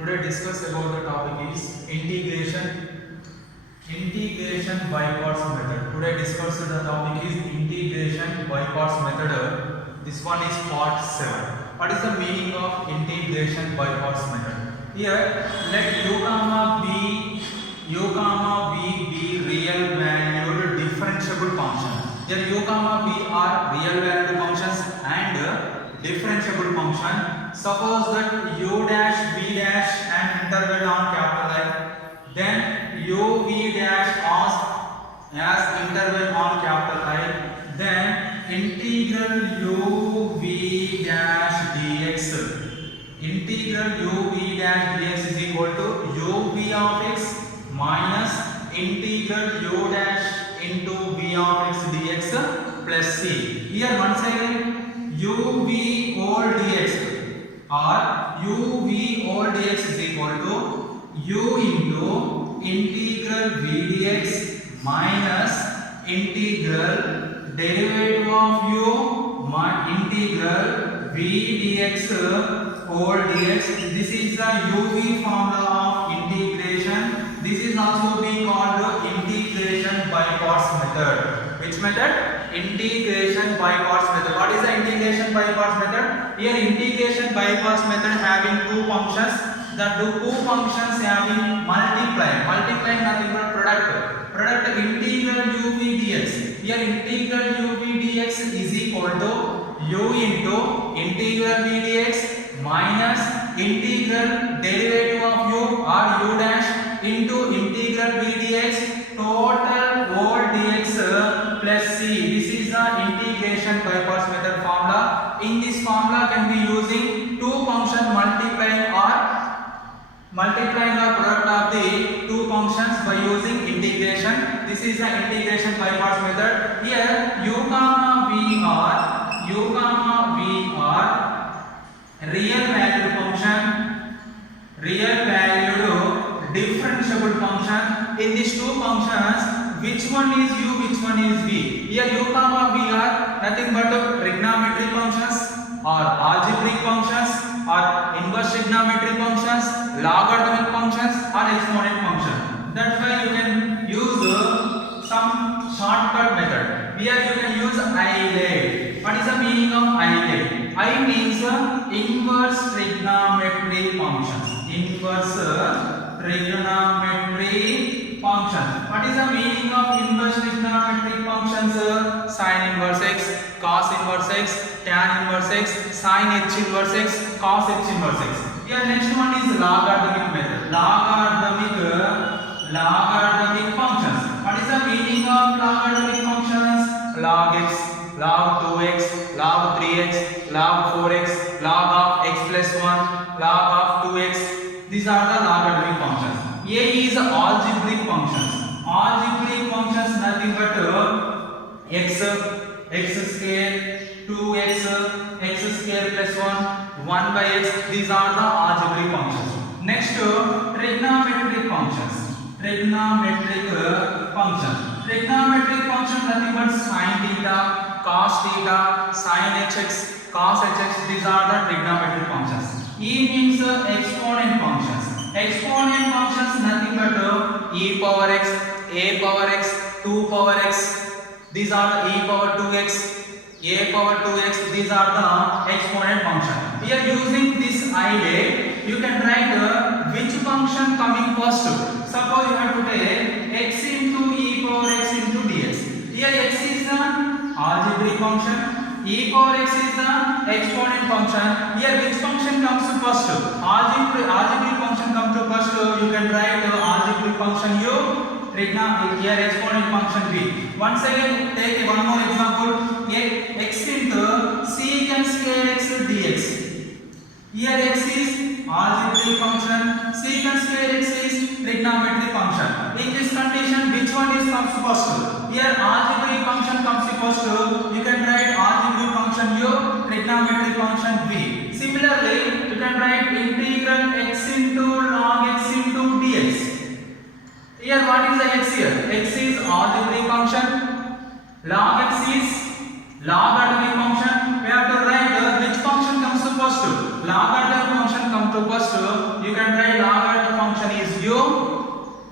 Today discuss about the topic is integration by parts method. Today discuss the topic is integration by parts method. This one is part 7. What is the meaning of integration by parts method? Here let u comma b be real valued differentiable function. Here u comma b are real valued functions and differentiable function. Suppose that u dash v dash and interval on capital I, then u v dash as interval on capital I, then integral u v dash dx. Integral u v dash dx is equal to u v of x minus integral u dash into v of x dx plus c. Here once again u v whole dx or u v whole dx is equal to u into integral v dx minus integral derivative of u integral v dx whole dx. This is the u v formula of integration. This is also being called the integration by parts method. Which method? Integration by parts method. What is the integration by parts method? Here integration by parts method having two functions. The two functions having multiplying nothing but product integral u v dx. Here integral u v dx is equal to u into integral v dx minus integral derivative of u or u dash into integral v dx total whole dx plus c. This is the integration by parts method formula. In this formula can be using two functions multiplying or product of the two functions by using integration. This is the integration by parts method. Here u comma v are real valued function, real valued differentiable function. In these two functions, which one is u, which one is v? Here u comma v are nothing but trigonometric functions or algebraic functions or inverse trigonometric functions, logarithmic functions or exponent function. That's why you can use some shortcut method. Here you can use ILATE. What is the meaning of ILATE? I means inverse trigonometric functions. Inverse trigonometric function. What is the meaning of inverse trigonometric functions? Sin inverse x, cos inverse x, tan inverse x, sin h inverse x, cos h inverse x. Here next one is logarithmic method. Logarithmic functions. What is the meaning of logarithmic functions? Log x, log 2x, log 3x, log 4x, log of x plus 1, log of 2x. These are the logarithmic functions. A is algebraic functions. Algebraic functions nothing but x square, 2x, x square plus 1 by x. These are the algebraic functions. Next, trigonometric functions. Trigonometric function nothing but sin theta, cos theta, sin hx, cos hx. These are the trigonometric functions. E means exponent functions. Exponent functions nothing but e power x, a power x, 2 power x. These are e power 2x, a power 2x. These are the exponent function. Here using this ILATE, you can write which function coming first. Suppose you have to take x into e power x into dx. Here x is the algebraic function, e power x is the exponent function. Here which function comes to first? Algebraic function comes to first. You can write algebraic function u, here exponent function v. Once again take one more example. X into secant square x dx. Here x is algebraic function, secant square x is trigonometric function. In this condition, which one is comes first? Here algebraic function comes first. You can write algebraic function u, trigonometric function v. Similarly, you can write integral x into log x into dx. Here what is the x here? X is algebraic function, log x is logarithmic function. We have to write which function comes first. Logarithmic function comes to first. You you can write logarithm function is u,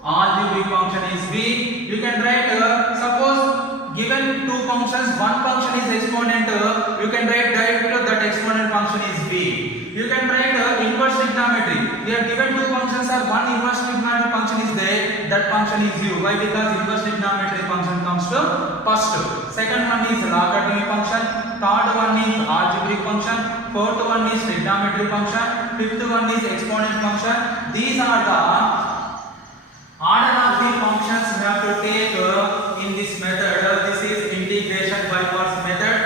algebraic function is v. You can write suppose given two functions, one function is exponent, you can write that exponent function is v. You can write inverse trigonometry. We are given two functions or one inverse trigonometry function is there, that function is u. Why? Because inverse trigonometry function comes to first. Second one is logarithmic function. Third one is algebraic function. Fourth one is trigonometric function. Fifth one is exponent function. These are the order of the functions we have to take in this method. This is integration by parts method.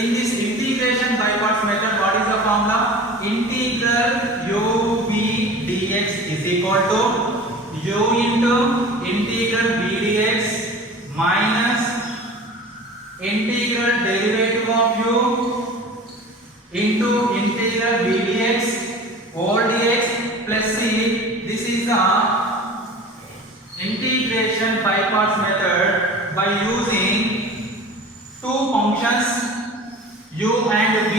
In this integration by parts method, what is the formula? Integral u v dx is equal to u into integral v dx minus integral derivative of u into integral v dx whole dx plus c. This is the integration by parts method by using two functions u and v.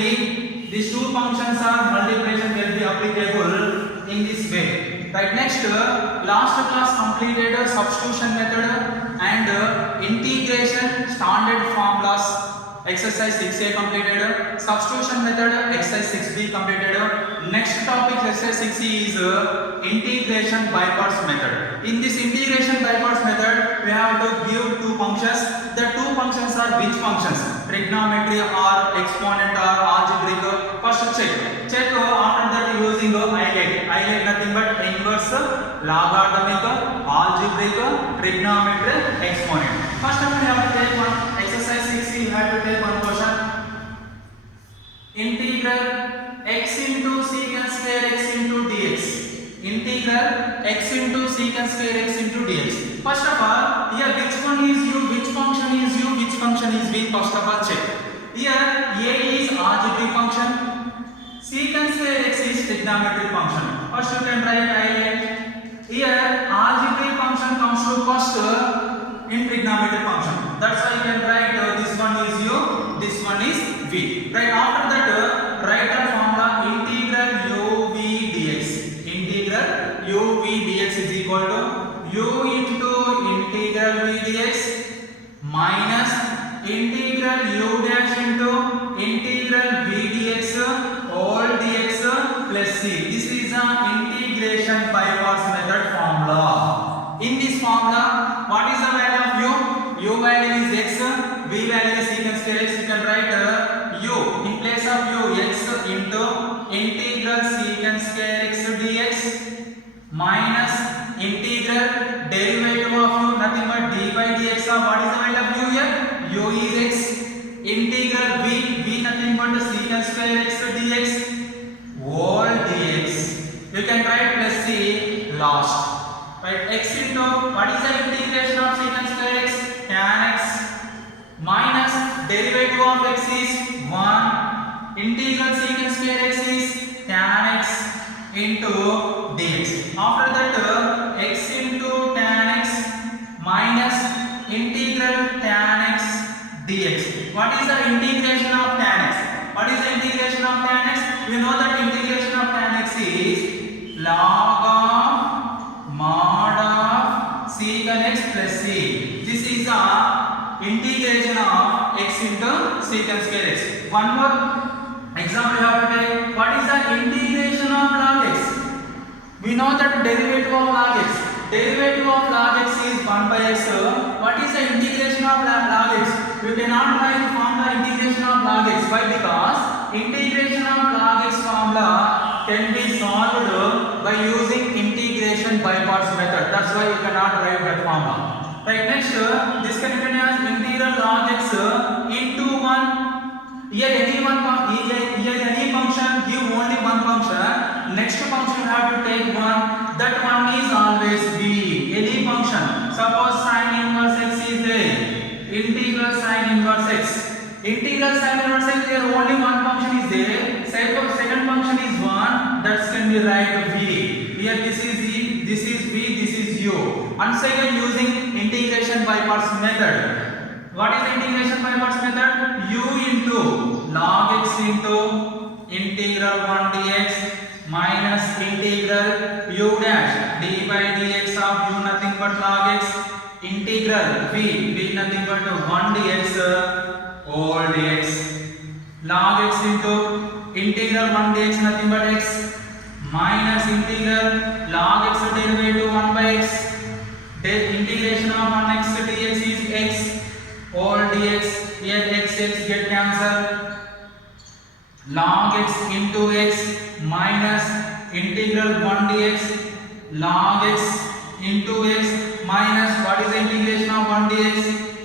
These two functions are multiplication will be applicable in this way. Right, next last class completed substitution method and integration standard formulas. Exercise 6a completed, substitution method exercise 6b completed. Next topic exercise 6c is integration by parts method. In this integration by parts method, we have to give two functions. The two functions are which functions? Trigonometry or exponent or algebraic. First check after that using ILET nothing but inverse, logarithmic, algebraic, trigonometry, exponent. First we have to take one exercise 6c. We have to take one question. Integral x into secant square x into dx. Integral x into secant square x into dx. First of all, here which one is u, which function is u, which function is v. First of all check. Here a is algebraic function, secant square x is trigonometric function. First you can write ILET. Here algebraic function comes to first in trigonometric function. That's why you can write this one is u, this one is v. Right, after that write the formula integral u v dx. Integral u v dx is equal to u into integral v dx minus integral u dash into integral v dx all dx plus c. This is an integration by parts method formula. In this formula, what is the value of u? U value is x, v value is secant square x. You can write u in place of u x into integral secant square x dx minus integral derivative of u nothing but d by dx of what is the value of u here? U is x integral v nothing but secant square x dx whole dx. You can write plus c last. Right, x into what is the integration of secant square x? Tan x minus derivative of x is 1 integral secant square x is tan x into dx. After that x into tan x minus integral tan x dx. What is the integration of tan x? What is the integration of tan x? You know that integration of tan x is log of mod of secant x plus c. This is the integration of x into secant square x. One more example you have to take. What is the integration of log x? We know that derivative of log x. Derivative of log x is 1 by x. What is the integration of log x? You cannot write the formula integration of log x. Why? Because integration of log x formula can be solved by using integration by parts method. That's why you cannot write that formula. Right, next this can be written as integral log x into 1. Here any function give only one function. Next function you have to take one. That one is always v. Any function. Suppose sin inverse x is there. Integral sin inverse x. Integral sin inverse x, there only one function is there. Second function is 1. That can be write v. Here this is e, this is v, this is u. Once again using integration by parts method. What is the integration by parts method? U into log x into integral 1 dx minus integral u dash d by dx of u nothing but log x integral v nothing but 1 dx all dx log x into integral 1 dx nothing but x minus integral log x derivative 1 by x integration of 1x dx is x all dx here x get cancelled log x into x minus integral 1 dx log x into x minus what is the integration of 1 dx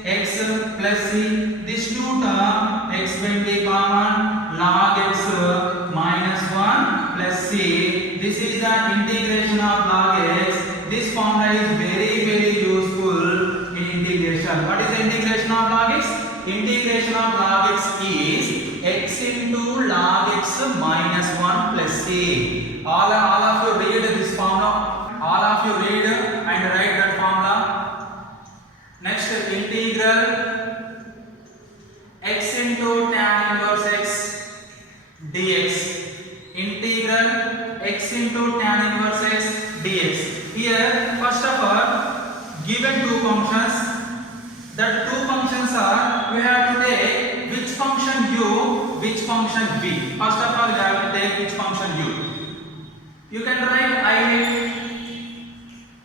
x plus c this two term x will be common log x minus 1 plus c this is the integration of log x this formula is very useful in integration what is the integration of log x integration of log x is x into log x minus 1 plus c all of you read this formula all of you read and write that formula next integral x into tan inverse x dx integral x into tan inverse x dx here first of all given two functions that two functions are we have to take which function u which function v first of all we have to take which function u you can write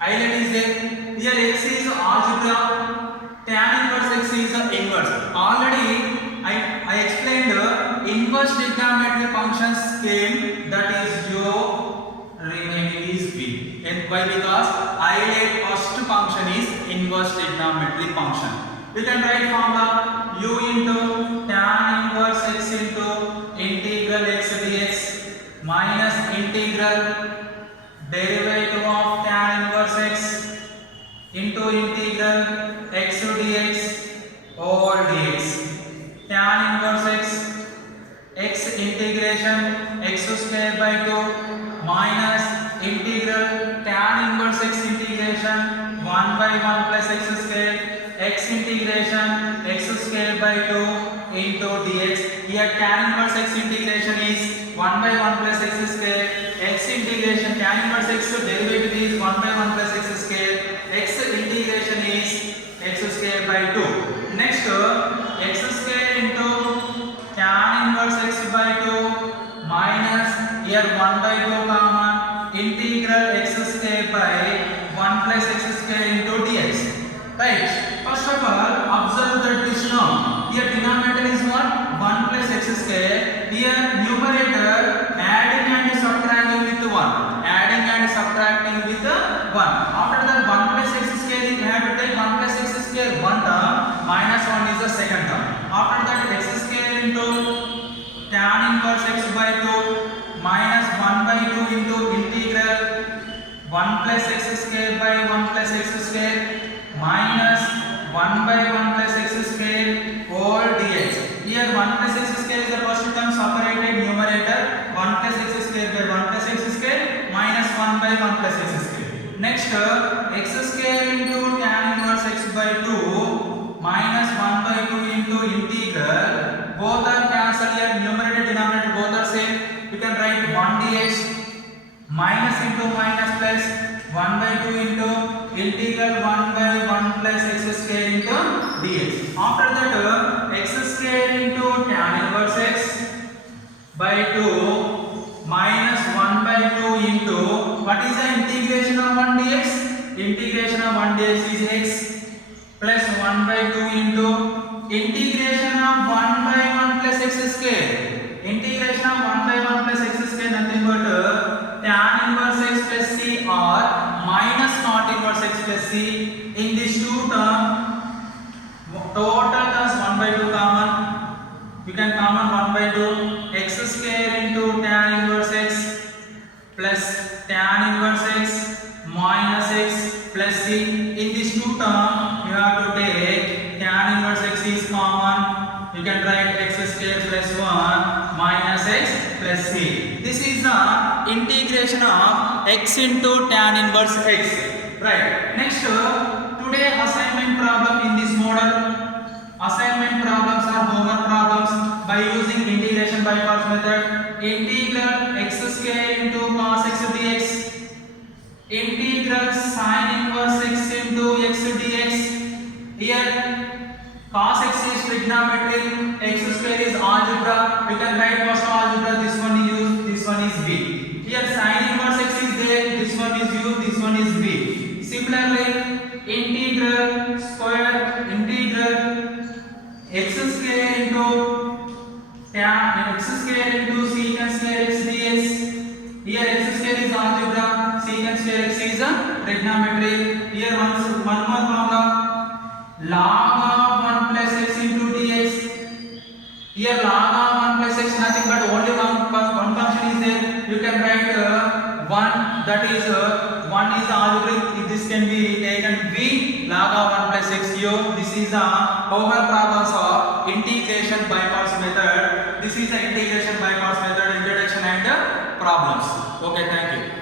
islet is there here x is algebra tan inverse x is the inverse already I explained inverse trigonometric functions came that is u remaining is v and why because islet first function is inverse trigonometric function you can write formula u into tan inverse x into integral x dx minus integral derivative of tan inverse x into integral x dx all dx tan inverse x integration x square by 2 minus integral tan inverse x integration 1 by 1 plus x square x integration x square by 2 into dx here tan inverse x integration is 1 by 1 plus x square x integration tan inverse x derivative is 1 by 1 plus x square x integration is x square by 2 next x square into tan inverse x by 2 minus here 1 by 2 common integral x square by 1 plus x square into dx right first of all observe that this term here denominator is what 1 plus x square here numerator adding and subtracting with 1 adding and subtracting with 1 after that 1 plus x square you have to take 1 plus x square one term minus 1 is the second term after that x square into tan inverse x by 2 minus 1 by 2 into integral 1 plus x square by 1 plus x square minus 1 by 1 plus x square all dx here 1 plus x square is the first term separated numerator 1 plus x square by 1 plus x square minus 1 by 1 plus x square next x square into tan inverse x by 2 minus 1 by 2 into integral both are cancelled here numerator denominator both are same you can write 1 dx minus into minus plus 1 by 2 into integral 1 by 1 plus x square into dx after that x square into tan inverse x by 2 minus 1 by 2 into what is the integration of 1 dx integration of 1 dx is x plus 1 by 2 into integration of 1 by 1 plus x square integration of 1 by 1 plus x square nothing but tan inverse x plus c or minus not inverse x plus c in these two terms total terms 1 by 2 common you can common 1 by 2 x square into tan inverse x plus tan inverse x minus x plus c in these two terms you have to take tan inverse x is common you can write x square plus 1 minus x plus c this is the integration of x into tan inverse x right next today assignment problem in this model Assignment problems or homework problems by using integration by parts method. Integral x square into cos x dx. Integral sin inverse x into x dx. Here cos x is trigonometry, x square is algebra. We can write first algebra. This one is used, this one is b. Here sin inverse x is there. This one is used, this one is b. Similarly, integral x square into tan x square into secant square x dx. Here x square is algebra, secant square x is trigonometry. Here one more formula, log of 1 plus x into dx. Here log of 1 plus x nothing but only one function is there. You can write 1, that is 1 is algebraic. This can be taken b log of 1 plus x here. This is the homework problems of integration by parts method. This is the integration by parts method introduction and problems. Okay, thank you.